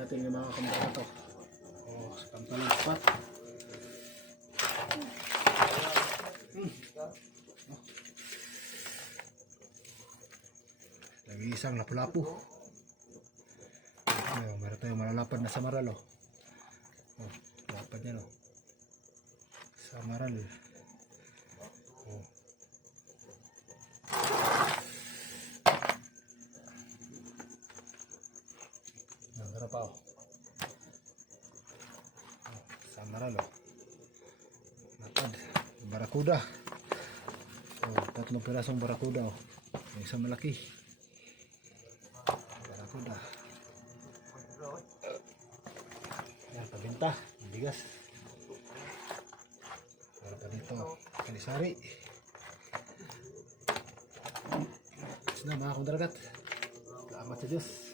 natin yung mga kambara to. Oh, sa pantalang spot. Lagi isang lapu-lapu. Meron tayong malalapad na samaral. Oh, lapad yan. Samaral. Oh. Nandara pa. Samaral. Lapad. Barakuda. Oh, 3 pirasong barakuda. May isang malaki. Barakuda. Yan, pabinta. Bigas. Para pa dito. Kalisari. Tapos na mga kong daragat. Salamat sa Diyos.